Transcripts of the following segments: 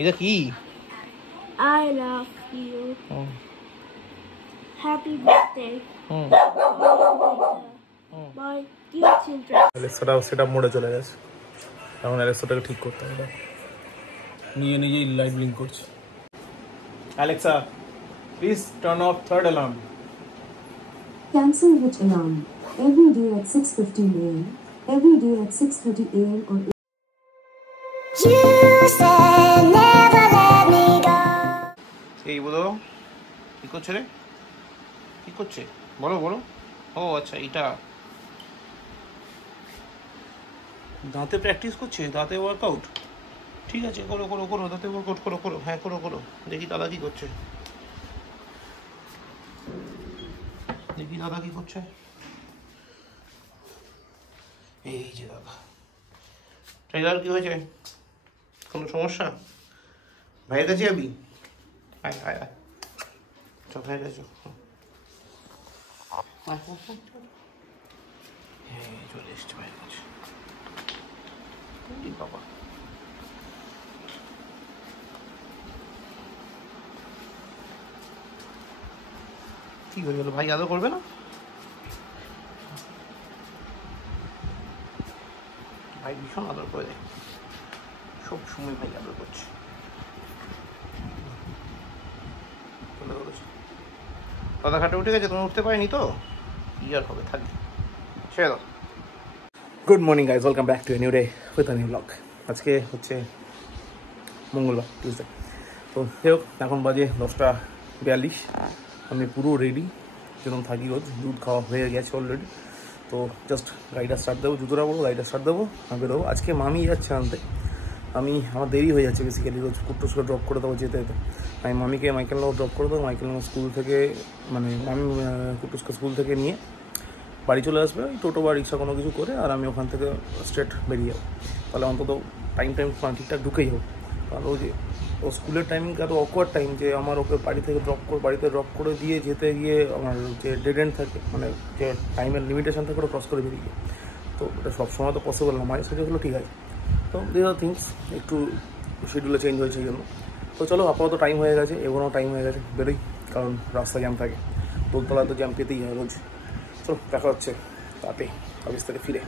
এটা কি? I love you. Happy birthday. My dear children. অ্যালেক্সাটা সেটআপ মোডে চলে গেছে। এখন অ্যালেক্সাটাকে ঠিক করতে হবে। নিজেই লাইট ব্লিঙ্ক করছে। Alexa, please turn off third alarm. Cancel which alarm? Every day at 6:15 a.m. Every day at 6:30 a.m. on. You said never let me go. এই বলো, কি করছে রে? কি করছে? বলো। ও আচ্ছা, এটা দাঁতে প্র্যাকটিস করছে, দাঁতে ওয়ার্কআউট। ঠিক আছে, করো দাঁতে ওয়ার্কআউট করো। হ্যাঁ করো। দেখি দাদা কি করছে। এই যে দাদা। টাইগার কি হয়েছে? কোনো সমস্যা? ভাইয়ের কাছে যাবি? আয় চ ভাইয়ের কাছে। চলে এসছে ভাইয়ের কাছে। বাবা, কি হয়ে গেল? ভাই আদর করবে না? ভাই ভীষণ আদর করে দেয়, সব সময় ভাই আদর করছে। দাদা খাটে উঠে গেছে, তুমি উঠতে পারেনি তো? কি আর হবে, থাকবে, ছেড়ে দাও। Good morning guys, welcome back to a new day with a new blog. আজকে হচ্ছে মঙ্গলবার, টিউসডে। তো যাই হোক, এখন বাজে 10:42। আমি পুরো রেডি, যেরকম থাকি রোজ। দুধ খাওয়া হয়ে গেছে অলরেডি। তো জাস্ট গাড়িটা স্টার্ট দেবো, জুতোটা বলবো, গাড়িটা স্টার্ট দেবো, আমি বেরোবো। আজকে মামি যাচ্ছে আনতে। আমার দেরি হয়ে যাচ্ছে বেসিক্যালি, রোজ কুট্টুসকে ড্রপ করে দেবো যেতে। আমি মামিকে মাইকেলনাও ড্রপ করে দেবো। মাইকেলনাও স্কুল থেকে, মানে মামি কুট্টুসকে স্কুল থেকে নিয়ে বাড়ি চলে আসবে, ওই টোটো বা রিক্সা কোনো কিছু করে, আর আমি ওখান থেকে স্ট্রেট বেরিয়ে যাবো। তাহলে অন্তত টাইম ঠিকঠাক ঢুকেই হোক। কারণ ও স্কুলের টাইমিং এত অকওয়ার্ড টাইম যে আমার ওকে বাড়িতে ড্রপ করে দিয়ে যেতে গিয়ে আমার যে ডেড এন্ড থাকে, মানে যে টাইমের লিমিটেশন থাকে, ওটা ক্রস করে বেরিয়ে গিয়ে। তো এটা সবসময় তো পসিবল না, মাঝে সাথে হলো ঠিক আছে। তো দিস আর থিংস, একটু শিডিউলে চেঞ্জ হয়েছে এই জন্য। তো চলো, আপাতত টাইম হয়ে গেছে, এগোনো টাইম হয়ে গেছে, বেরোই। কারণ রাস্তা জ্যাম থাকে, দোলতলায় তো জ্যাম পেতেই হয় রোজ। চলো, দেখা হচ্ছে তাতে অফিস থেকে ফিরে।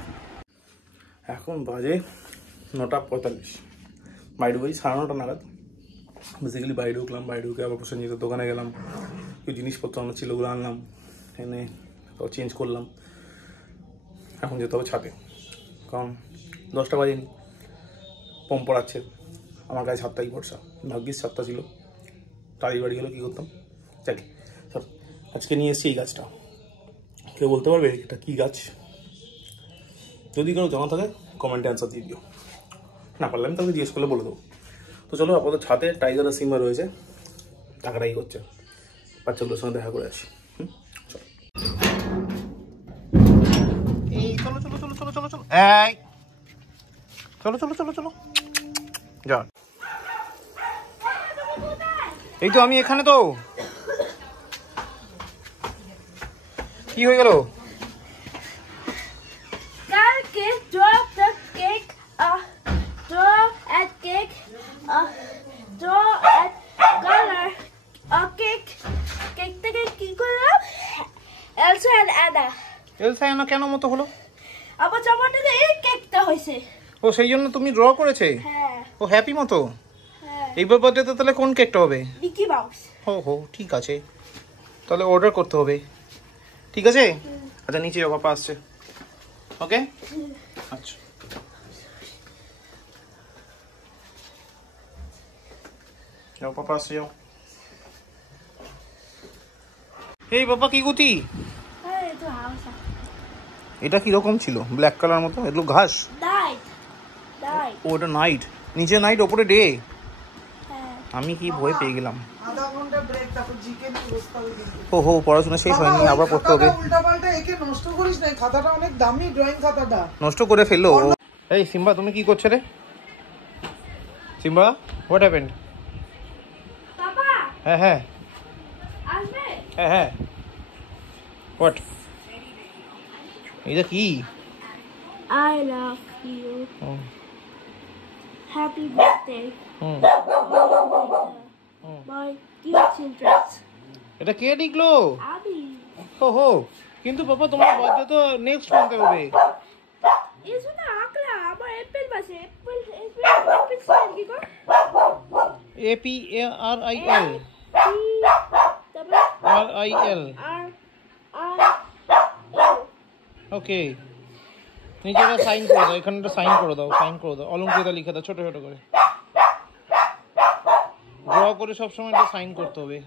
এখন বাজে 9:45। বাড়ি ঢুকেছি 9:30 নাগাদ। বেসিক্যালি বাড়ি ঢুকলাম, বাড়ি ঢুকে আবার প্রসেনজিতের দোকানে গেলাম, কিছু জিনিসপত্র আনার ছিল, ওগুলো আনলাম, এনে চেঞ্জ করলাম। এখন যেতে হবে ছাদে, কারণ 10টা বাজেনি, পম পড়াচ্ছে। আমার গায়ে 7টাই ভরসা, ভাগ্যিস 7টা ছিল, টাড়ি বাড়ি গেলো, কী করতাম। যাক, আজকে নিয়ে এসেছি এই গাছটা। কেউ বলতে পারবে এটা কী গাছ? যদি কোনো জানা থাকে কমেন্টে অ্যান্সার দিয়ে দিও, না পারলে আমি তাকে জিজ্ঞেস করলে বলে দেবো। তো চলো, আপাতত ছাদে টাইগার আর সিম্বা রয়েছে, টাকাটাই করছে, বাচ্চাগুলোর সঙ্গে দেখা করে আসি। চলো, এই চলো যা। এই তো আমি এখানে। তো কি হয়ে গেল? Drop the cake, draw at cake, draw at color, cake থেকে কি করলাম? Elsa and Anna. এলসা এনা কেন মতো হলো? আবার জামাটাতে এই কেকটা হয়েছে। ও সেই জন্য তুমি ড্র করেছে? হ্যাঁ। ও হ্যাপি মতো? হ্যাঁ। এইবার বার্থডেতে তাহলে কোন কেকটা হবে? Mickey mouse. হো ঠিক আছে, তাহলে অর্ডার করতে হবে। ঠিক আছে, আচ্ছা নিচে যাও, পাপা আসছে। ওকে, আচ্ছা যাও, পাপা আসছে, যাও। এই বাবা, কি গুতি? এটা কিরকম ছিল? ব্ল্যাক কালার মতো, এগুলো ঘাস? ও ওটা নাইট, নিচে নাইট, ওপরে ডে। আমি কি ভয় পেয়ে গেলাম। হো পড়াশোনা শেষ হয়নি, আবার পড়তে হবে। নষ্ট করে ফেললো। এই সিম্বা, তুমি কি করছো রে? Simba, what happened? হ্যাঁ হোয়াট? এটা কি? I love you. Happy birthday. এটা কে লিখলো? আমি। ওহো, কিন্তু বাবা তোমার বার্থডে তো নেক্সট মান্থে হবে। এই জন্য আঁকলা আমার এপ্রিল মাসে এপ্রিল কি গো? APRIL তারপর RIL। আর ওকে, নিজেরা সাইন করে দাও, এখানে একটা সাইন করে দাও, সাইন করে দাও, অলঙ্কৃতা লিখে দাও ছোট ছোট করে, ড্র করে সবসময় একটা সাইন করতে হবে।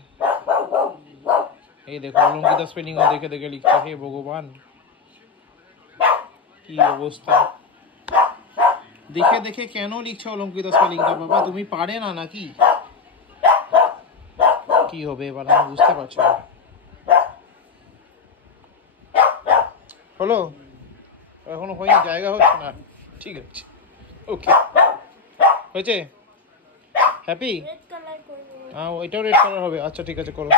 এই দেখো অলঙ্কৃতা স্পেলিং ও দেখে দেখে লিখছে, হে ভগবান কি অবস্থা, দেখে দেখে কেন লিখছো অলঙ্কৃতা স্পেলিংটা বাবা? তুমি পারে না নাকি? কি হবে এবার আমি বুঝতে পারছি না। হলো? এখনো হয়নি, জায়গা হচ্ছে না, ঠিক আছে, ওকে হয়েছে। হ্যাপি? রেড কালার করব। হ্যাঁ ওইটাও রেড কালার হবে, আচ্ছা ঠিক আছে করো।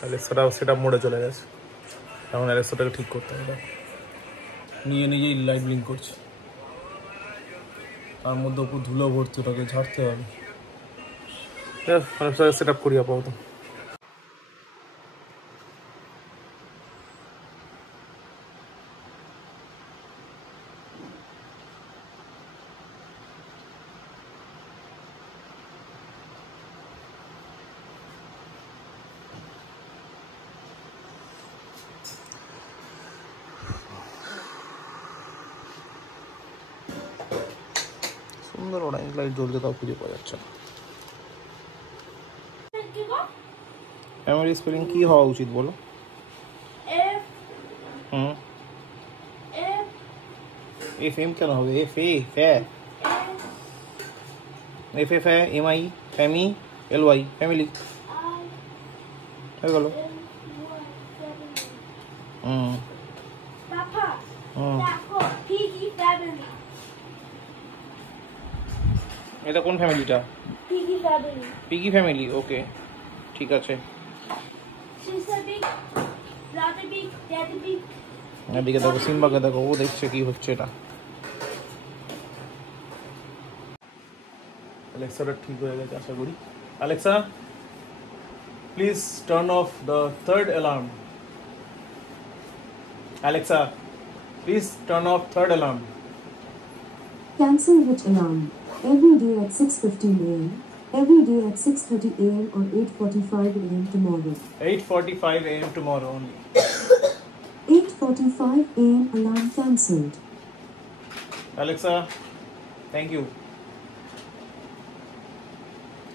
অ্যালেক্সাটাও সেটআপ মোডে চলে গেছে, এখন অ্যালেক্সাটাকে ঠিক করতে হবে। নিজেই লাইভ লিঙ্ক করছে, তার মধ্যে উপর ধুলো ভর্তি, ওটাকে ঝাড়তে হবে। অ্যালেক্সাটাকে সেটআপ করি আপাতত। সুন্দর অরেঞ্জ লাইট জ্বলতে তাও খুঁজে পাওয়া যাচ্ছে না। কি গো? ফ্যামিলি স্পেলিং কি হওয়া উচিত বলো? এফ এফ এফ এম কেন হবে? এফ এ ফ্যা, এফ এ ফ্যা, এম আই ফ্যামি, এল ওয়াই ফ্যামিলি হয়ে গেল। পাপা দেখো পিগি ফ্যামিলি। এটা কোন ফ্যামিলিটা? Piggy family. Piggy family, okay ঠিক আছে। Sister pig, brother pig, daddy pig. এদিকে দেখো সিম্বাকে দেখো, ও দেখছে কি হচ্ছে এটা। অ্যালেক্সাটা ঠিক হয়ে গেছে আশা করি। Alexa please turn of the third alarm. Alexa please turn off third alarm. Cancel which alarm? Every day at 6:15 a.m. Every day at 6:30 a.m. or 8:45 a.m. tomorrow. 8:45 a.m. tomorrow only. 8:45 a.m. alarm cancelled. Alexa, thank you.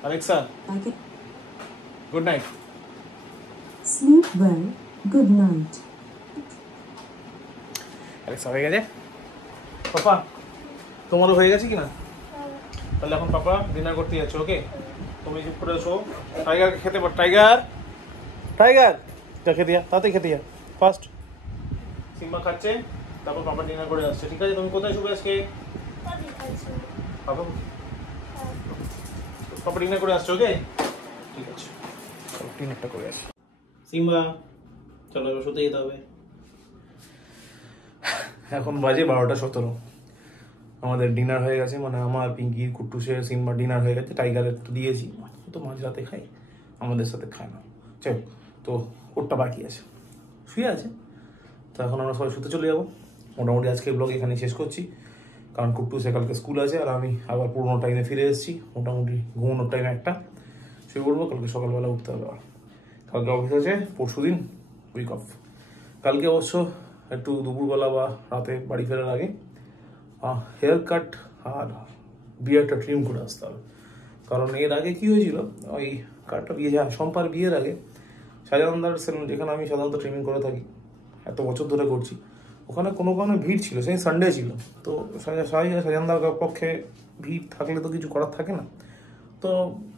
Alexa, Okay. good night. Sleep well. Good night. Alexa হয়ে গেছে? পাপা তোমারও হয়ে গেছে কিনা? তাহলে এখন পাপা dinner করতে যাচ্ছে, ওকে? তুমি চুপ করে শো। টাইগারকে খেতে পার, টাইগার টাইগার যা খেতে যা, তাতে খেতে যা ফার্স্ট। সিম্বা খাচ্ছে, তারপর পাপা ডিনার করে আসছে, ঠিক আছে? তুমি কোথায় শুবে আজকে? পাপা পাপা ডিনার করে আসছে, ওকে ঠিক আছে, চলো ডিনারটা করে আসি। সিম্বা চলো এবার শুতে যেতে হবে। এখন বাজে 12:17। আমাদের ডিনার হয়ে গেছে, মানে আমার পিঙ্কির কুট্টুসের সিম্বার ডিনার হয়ে গেছে। টাইগারের তো দিয়েছি, তো মাঝরাতে খাই, আমাদের সাথে খায় না, চল তো ওরটা বাকি আছে, শুয়ে আছে। তো এখন আমরা সবাই শুতে চলে যাবো। মোটামুটি আজকে ব্লগ এখানে শেষ করছি, কারণ কুট্টুসে কালকে স্কুল আছে আর আমি আবার পুরোনো টাইমে ফিরে এসেছি। মোটামুটি ঘুমানোর টাইম একটা, শুয়ে পড়বো, কালকে সকালবেলা উঠতে হবে। কালকে অফিস আছে, পরশু দিন উইক অফ। কালকে অবশ্য একটু দুপুরবেলা বা রাতে বাড়ি ফেরার আগে হেয়ার কাট আর বিয়ারটা ট্রিম করে আসতে হবে। কারণ এর আগে কি হয়েছিল, ওই কাটটা বিয়ে যায় সম্পার বিয়ের আগে শাহজাহানদার সেলুন, যেখানে আমি সাধারণত ট্রিমিং করে থাকি, এত বছর ধরে করছি, ওখানে কোনো কারণে ভিড় ছিল, সেই সানডে ছিল। তো শাহজাহানদার পক্ষে ভিড় থাকলে তো কিছু করার থাকে না, তো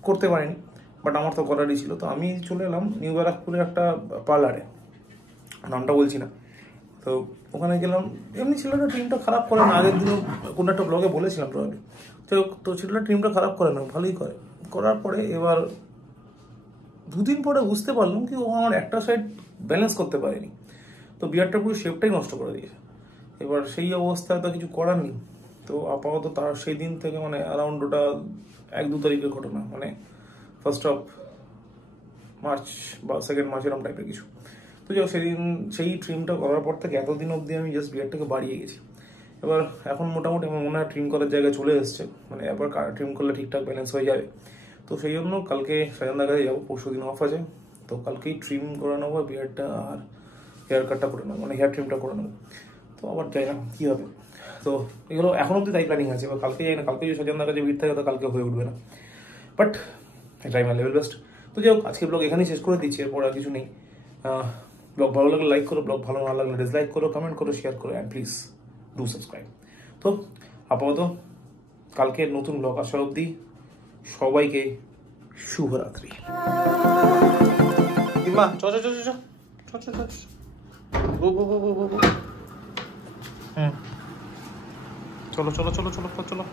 করতে পারিনি, বাট আমার তো করারই ছিল। তো আমি চলে এলাম নিউ ব্যারাকপুরে একটা পার্লারে, নামটা বলছি না। তো ওখানে গেলাম, এমনি ছেলেটা ট্রিমটা খারাপ করে না, আগের দিনও কোনো একটা ব্লগে বলেছিলাম প্রবাবলি। তো ছেলেটা ট্রিমটা খারাপ করে না, ভালোই করে। করার পরে এবার দুদিন পরে বুঝতে পারলাম কি ও আমার একটা সাইড ব্যালেন্স করতে পারেনি, তো বিয়ারটা পুরো শেপটাই নষ্ট করে দিয়েছে। এবার সেই অবস্থায় তো কিছু করার নেই। তো আপাতত তার সেই দিন থেকে মানে অ্যারাউন্ড ওটা 1-2 তারিখের ঘটনা, মানে 1st of মার্চ বা 2nd মার্চ এরকম টাইপের কিছু। তো যাও সেদিন সেই ট্রিমটা করার পর থেকে এতদিন অবধি আমি জাস্ট বিয়ারটাকে বাড়িয়ে গেছি। এবার এখন মোটামুটি আমার মনে হয় ট্রিম করার জায়গায় চলে এসছে, মানে এবার ট্রিম করলে ঠিকঠাক ব্যালেন্স হয়ে যাবে। তো সেই জন্য কালকে সাজানদার কাছে যাবো, পরশু দিন অফ আছে, তো কালকেই ট্রিম করে নেবো বিয়ারটা আর হেয়ার কাটটা করে নেবো, মানে হেয়ার ট্রিমটা করে নেবো। তো আবার যাই না কী হবে, তো এগুলো এখন অব্দি তাই প্ল্যানিং আছে। এবার কালকে যাই না, কালকে যদি সাজানদার কাছে ভিড় থাকে তো কালকে হয়ে উঠবে না, but try my level best. তো যাই হোক, আজকে ব্লগ এখানেই শেষ করে দিচ্ছি, এরপর আর কিছু নেই। ব্লগ ভালো লাগলে লাইক করো, ব্লগ ভালো না লাগলে ডিসলাইক করো, কমেন্ট করো, শেয়ার করো, অ্যান্ড প্লিজ ডু সাবস্ক্রাইব। তো আপাতত কালকের নতুন ব্লগ আসা অবধি সবাইকে শুভরাত্রি। দিমা চ চ চ চ চ চ চ গো গো গো গো গো। চলো চলো চলো চলো চলো।